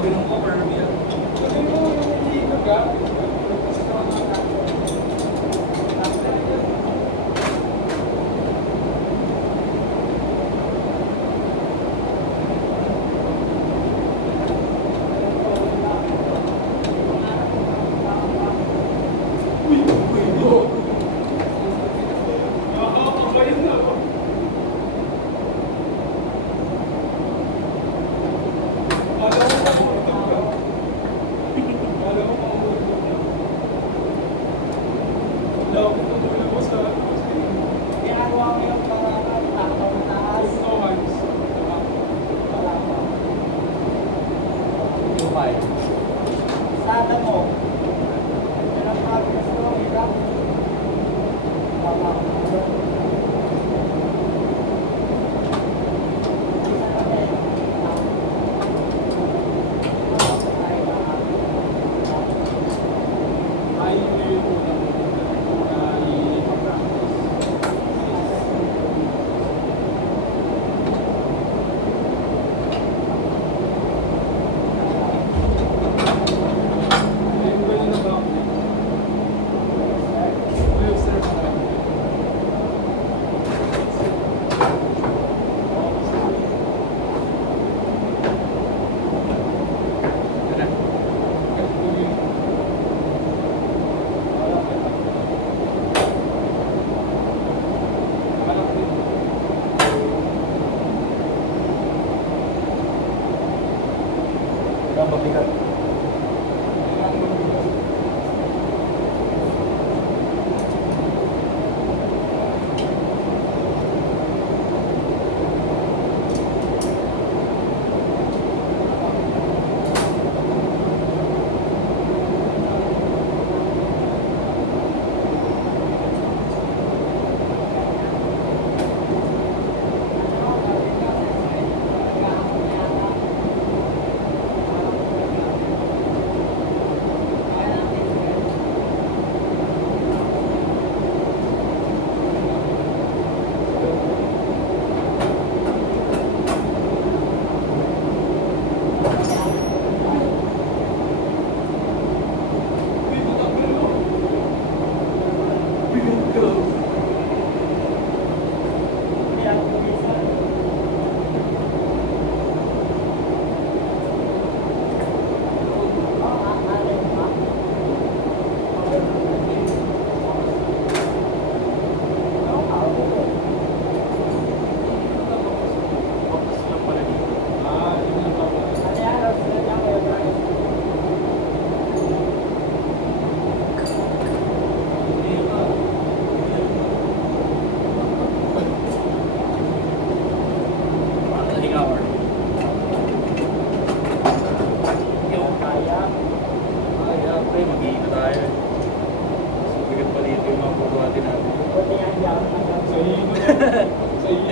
Tawagin mo ko, Kirby yan. Kasi mo, hindi ka. Sana mo. Pinapagkas ko, ikaw. Mabigat.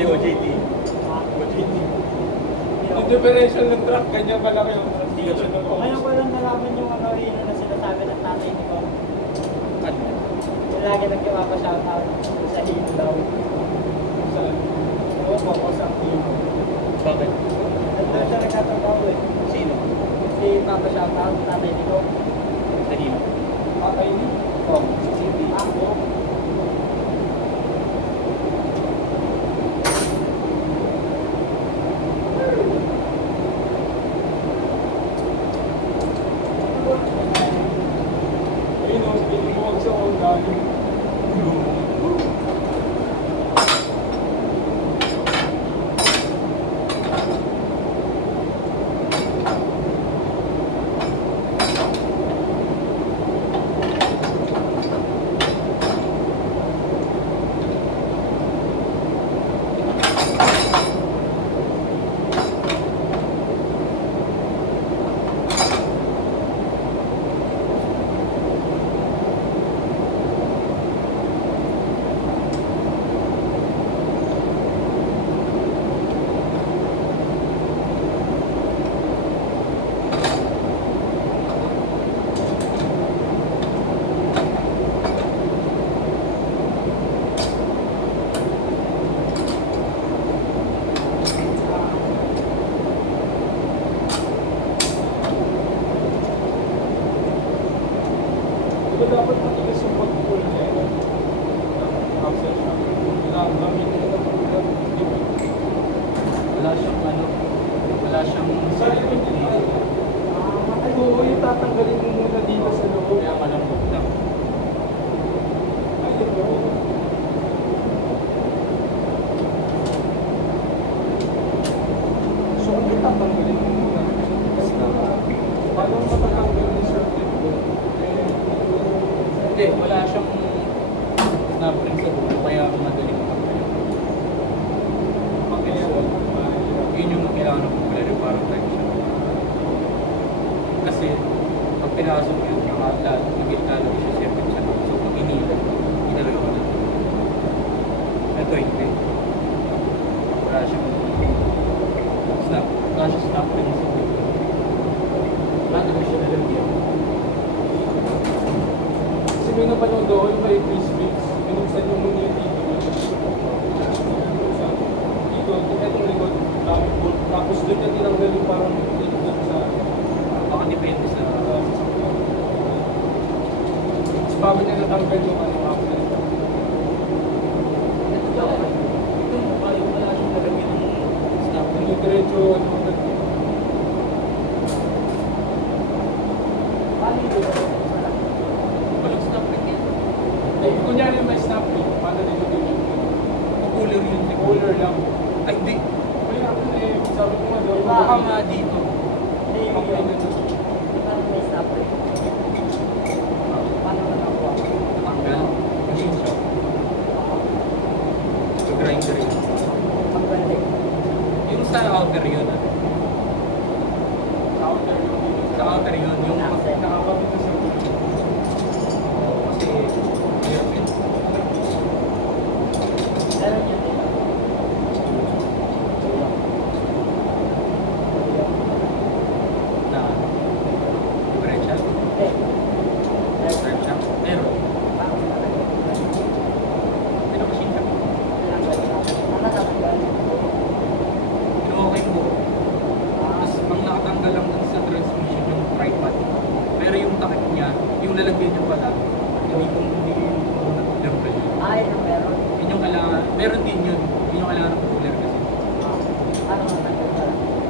OJT. Yung differential ng truck, ganyan malaki yung transmission ng Ngayon ko lang nalaman yung ano rin na sinasabi ng tatay ni ko. Ano? Yung lagi nagpapashoutout sa hino daw. Saan? Oo po, ko sa hino. Bakit? Nandun siya nagtatrabaho eh. Sino? Si Papa shoutout, tatay ni ko. Sa Hino. Patay ni? Oh, Sa City. ako. Ayun o, pinimog sa Honda. Wala siyang ano, wala siyang Ay, oo, yung tatanggalin mo muna dito sa loob. kaya malambot lang. Ay, ito. So, kung may tatanggalin mo muna, paano matatanggal yung circuit ko? Hindi, wala siyang snap ring sa dulo, kaya madaling makapaya. Kaya, Yun yung kailangan ng popular para type siya. Kasi, pag pinasok yun, nag-ilalagay siya separate siya. So, pag inila, inalaga ka na. Ito hindi. Wala siyang snap. Wala siya snap ring sa dulo. Wala na siya nalagyan. kasi may napanood doon kay Chris Fix, binuksan yung muna yung TV niya. Dito, itong likod, daming bolt. Tapos doon niya tinanggal yung parang dito sa Baka depende sa sasakyan. Tapos bago niya natanggal yung ano, after. ito mukha yung wala siyang nalagyan ng snap ring. Yung diretso, ano, Walang snap ring yan. eh, kunyari may snap ring, paano nito dito? Cooler yun. Cooler lang. Ay, hindi. May ako na eh, sabi ko nga doon, Baka nga dito. okay na to. Tanggal. Machine shop. So, grinder yun. Yung sa outer yun. Counter yung dito. Sa outer yun. Yung Nakakabit na sa dito. kasi hirap yun. Na diretsa. Diretsa. Meron. Pero machine shop. Kinuha ko yung buo. Tapos ang nakatanggal lang dun sa transmission yung tripod. Pero yung takip niya, yung lalagyan niya pala, hindi ko natanggal yun. Yun yung kailangan, meron din yun. Yun yung kailangan ng cooler kasi.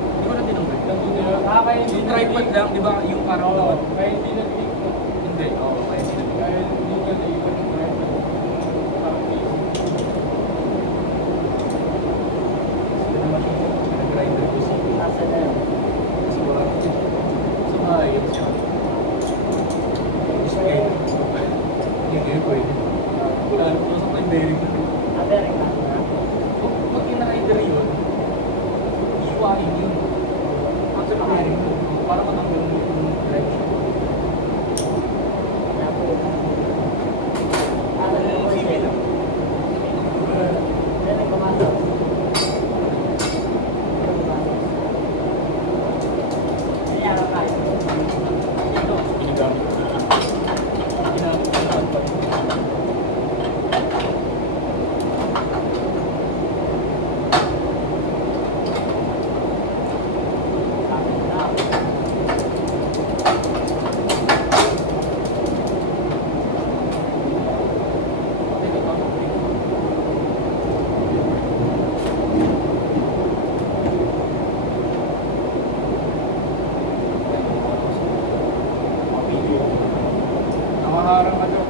Hindi ko na tinanggal. Nandun na, kaya hindi Yung tripod lang, di ba? Yung parang Oo, lawan. kaya hindi nag-ikot. Hindi, oo, kaya hindi na. Kaya hindi ka naiwan yung tripod. Parang easy. Ito naman yung grinder ko sa sa bahay. Sa bahay, yun siya. Display. Hindi pwede. Wala na po sa bearing na. Pag ina-rider yun, iiwain yun. Ang sa bearing mo, para matanggal mo yung drive shaft. Yung CV lang. Ito, ginagamit ko na. Ginagamit ko na. Nakaharang ka doon.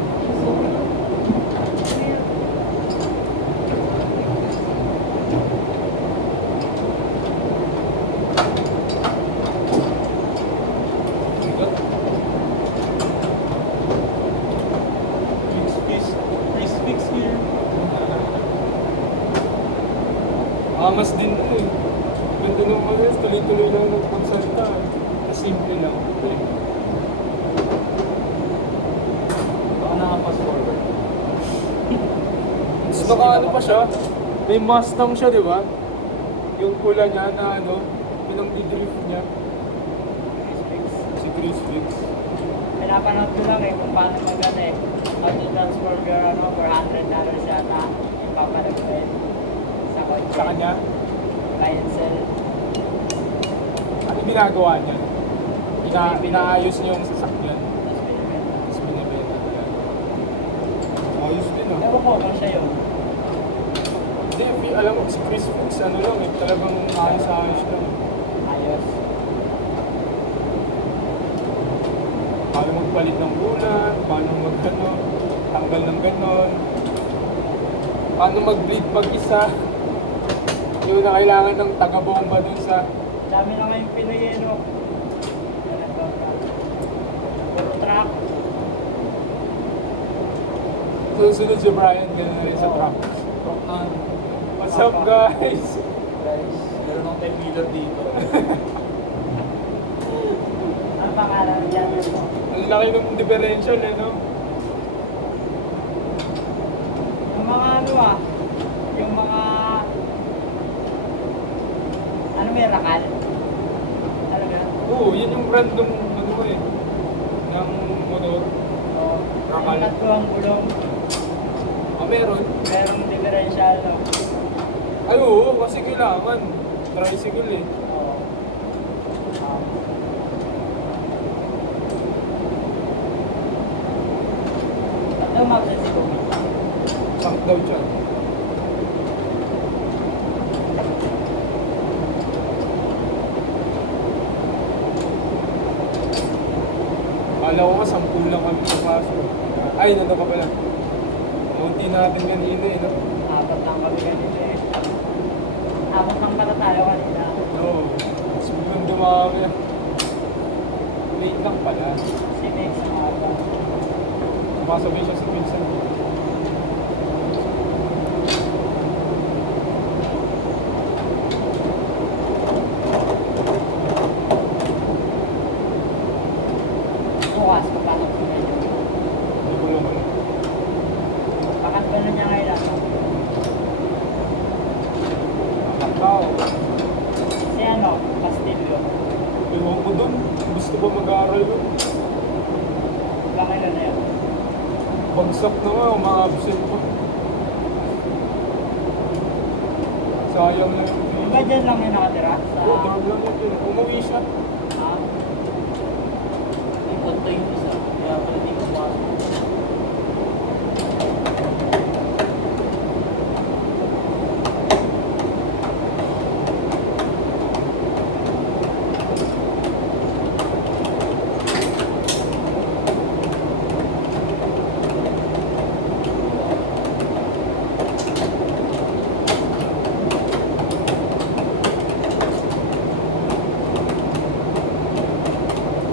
Chris Fix here. Mas din to eh. Ganda ng mga tuloy-tuloy lang ng pagsalita. Simple lang. Baka naka-fast forward. Tapos naka ano pa siya, may Mustang siya, di ba? Yung pula niya na ano, yun ang i-drift niya. Si Chris Fix. Pinapanood ko lang kung paano mag-ano how to transform your $400 yata. Ipapalag ko sa kotse. Sa kanya, Buy and sell. ano ginagawa niya? Inaayos niya yung sasakyan. Tapos binibenta. Tapos binibenta niya. Ayos din ah. Ewan ko kung siya yun. alam mo, si Chris Fix, ano lang eh, talagang ayos-ayos lang. Ayos. Paano magpalit ng bulan, paano mag-ano, tanggal ng ganon, paano mag-bleed mag-isa. Yung na kailangan ng taga-bomba dun sa... Dami na ngayong Pinoy eh, no? Puro truck. Susunod si Brian, gano'n rin sa truck. What's up guys? Guys, meron akong time wheeler dito. Ang pangalan dyan mo? Ang laki ng differential eh, no? Yung mga ano yung mga... Ano may rakal? Talaga? Oo, yun yung brand ng ano mo eh. Ng motor. Oo. Rakal. Yung tatlong gulong, Meron. merong differential, no? Ay oo, kasi kailangan. Tricycle eh. Oo. Ito mabsensig ko. Sunk daw dyan. Kala ko nga, 10 lang kami papasok. Ay, nandun ka pala. Munti natin kanina eh, no? Apat lang kami ganito eh. Apat lang pala tayo kanina. Oo. Mas biglang dumami. Late lang pala. Si Mex ang apat. Sumasabay siya sa pinsan ko. Bukas, papasok sa medyo. Hindi ko lang alam. Bakit gano'n niya ngayon? Ang tao. Si ano, Castillo. Ewan ko dun. Gusto ba mag-aaral yun? Bakit na yun? Bagsak na nga, umabsent pa. Sayang lang yung Di ba dyan lang yung nakatira? Sa... Oo, dorm lang yun. Umuwi siya. Ha? Yung konto yung isa, kaya pala hindi ko pasok.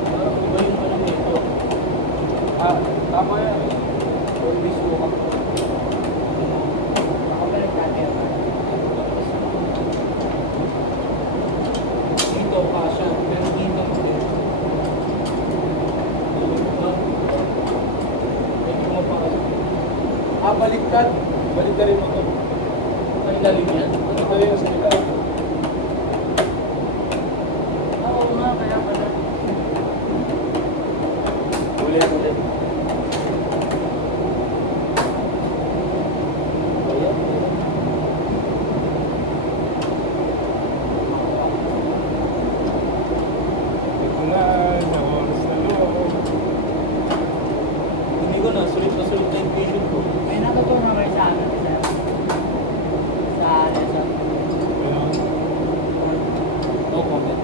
Parang iba yung ano nito. Ah, tama yan. Always walk up. Nakabalik natin. Dito, kasha. Pero dito mo din. Pwede ko mapakasok. Baliktad. Baliktad rin mo to. Ay, lalim yan. Ito yung sa likod. Oo nga, kaya pala. Ulit, ulit. Ayan. Ito na, sa oras na loob. Hindi ko na, sulit na yung vision ko. May natutunan kayo sa amin, sir. Sa lesson. Kaya, No comment.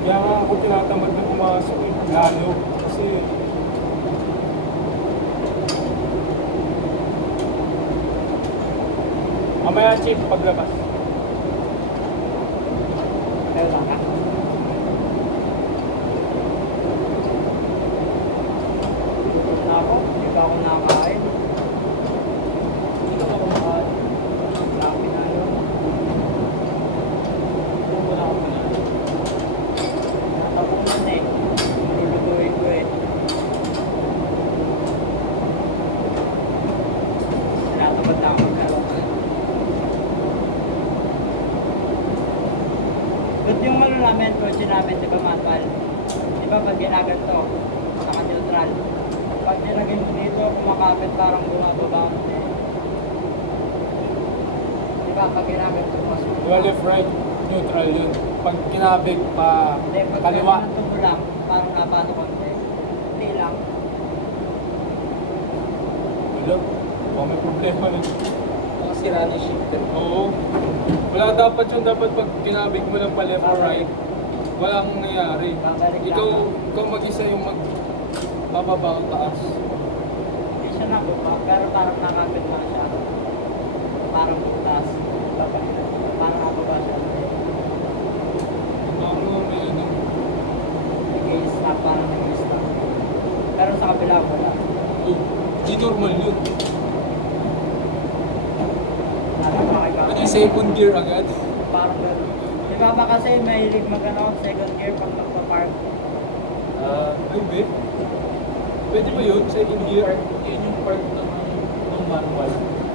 kaya nga ako tinatamad na pumasok eh. Lalo. Kasi, mamaya chief, paglabas. Kayo lang ka. Gutom na ako. Hindi pa ako nakakain. Hindi ka pa kumakain. Grabe na yun. Kung wala akong kinain. Natapunan eh. Lulutuin ko eh. Tinatamad na ako magkaroon. Ba't yung ano namin, kotse namin, di ba manual? Di ba pag ginaganto, naka-neutral. Pag nilagay mo dito, kumakapit parang bumababa. Di ba pag ginaganto, mas Diba left, right, neutral yun. Pag kinabig pa Hindi, pag kaliwa. gano'n ang tubo lang, parang napano konti. Hindi lang. Wala. Baka may problema nun. Baka sira sira ng shifter. Oo. Wala dapat yun. Dapat pag kinabig mo lang pa left or right, walang nangyayari. Ikaw mag-isa yung bababa ang taas. Hindi siya nakuha, pero parang nakapit lang siya. Parang butas. Parang nakababa siya. Ano, may ano. Nag-i-stop, parang nag-i-stop. Pero sa kabila wala. Oh, di normal yun. Ano yung second gear agad? Parang gano'n. Si Papa kasi mahilig second gear pag magpa-park. Ay, be? Pwede ba yun? Second gear? Yun yung part ng manual.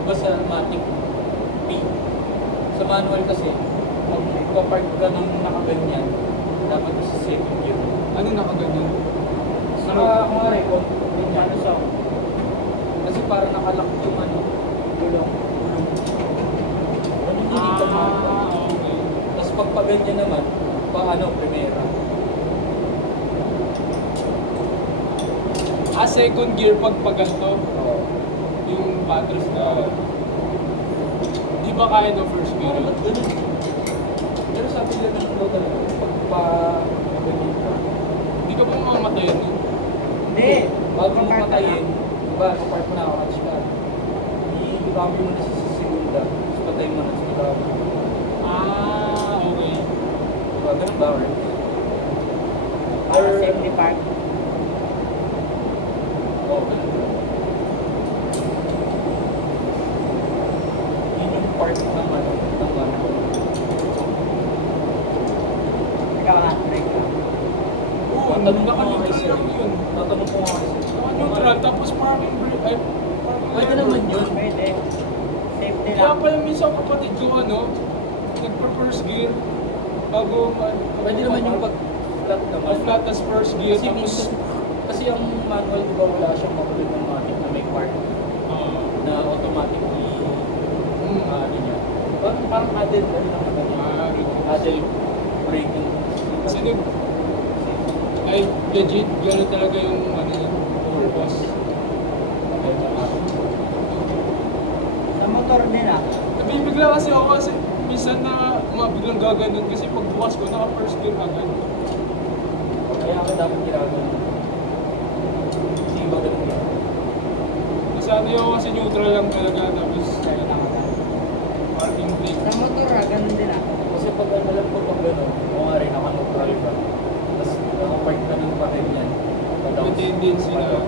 Basta matic P. Sa manual kasi, pag magpa-park ka ng nakaganyan, dapat sa second gear. Ano nakaganyan? Saka, kumari, kung ano siya. Kasi parang nakalak yung ano, gulong. Ano hindi ka okay. Tapos pagpaganyan naman, primera. Second gear pag paganto, Oo. yung patras na, di ba kaya ng first gear? Ba't ganun? Pero sabi nila ng flow talaga, pagpaganyan ka. Hindi ka ba mamatayan yun? Hindi. Bago mo patayin, diba, kapart mo na catch ka. I-copy mo na sa segunda, tapos patayin mo na sa ikaba. Okay. Diba, ganun ba, right? Para safety park. Oo, ganun ba. Yun yung part ng ano, ng manual. Ikaw handbrake lang. Oo, Tatanong ko nga naka-neutral kay sir. lang yun. Tatanong ko nga kay sir. Naka-neutral, tapos parking brake, ay, parking Pwede lever. naman yun. Pwede. Safety Kaya lang. pala minsan kapatid ko, nagpa-first gear, bago Pwede naman yung pag-flat naman. flat as first gear, Kasi tapos, minsan, kasi ang manual, di ba, wala siyang makulit ng matic na may part na automatically, ano niya. Parang added, ano lang naman yun. Added braking. kasi ay, legit, gano'n talaga yung, purpose. Sa motor nila, Nabibigla kasi ako kasi minsan na mabiglang gaganon kasi pagbukas ko, naka-first gear agad. Kaya ako dapat ginagawa. Kasi iba ganun yan. Nasanay ako kasi neutral lang talaga, tapos, parking brake. sa motor ganun din ah. Kasi pag alam ko pag gano'n, kung nga rin naka-neutral ka, tapos naka-park ka ng patin yan. May tendency na,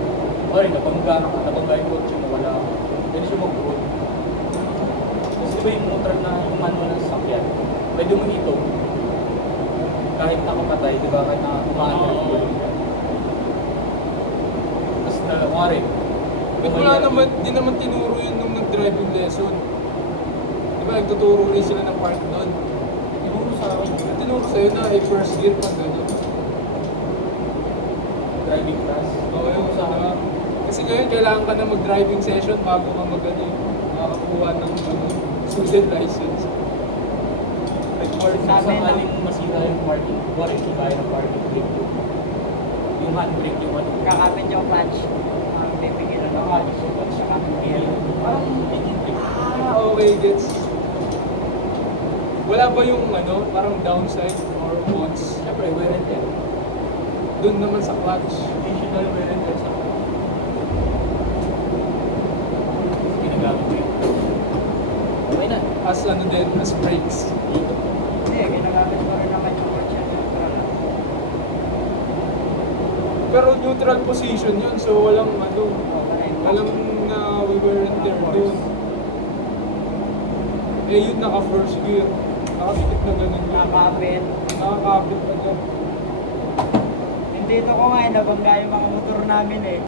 O rin, nabangga yung kotse mo, wala ka. Pwede siya mag-road. Kasi diba yung neutral na yung manual ng sasakyan, pwede mo ito. Kahit nakapatay, di ba? Kahit na umaandar yung gulong ka. Tapos kung nga rin, ba't wala naman, di naman tinuro yun nung nag-driving lesson. Diba, nagtuturo rin sila ng park doon. tinuro sa akin, Tinuro sa'yo na ay first gear pag gano'n. driving class. Oo, Tinuro sa akin. Kasi ngayon, kailangan ka na mag-driving session bago ka makakakuha ng student license. Or Sa amin, sakaling masira yung parking, wala rin kaya ng parking brake. Yung handbrake, yung ano. kakapit yung clutch. Ang pipigilan ng clutch. Kakapit gear. Parang engine brake. Okay, gets. Wala ba yung parang downside or cons? Siyempre, wear and tear. Doon naman sa clutch. Additional wear and tear sa ginagamit ko yun. Okay na. As din, as brakes. Hindi, ginagamit ko rin naman yung clutch and neutral ah. Pero neutral position yun, so walang walang wear and tear doon. Eh yun naka first gear. Nakapikit na ganun yun. Nakakapit. Nakakapit na dyan. Hindi ito ko nga, nabangga yung mga motor namin eh.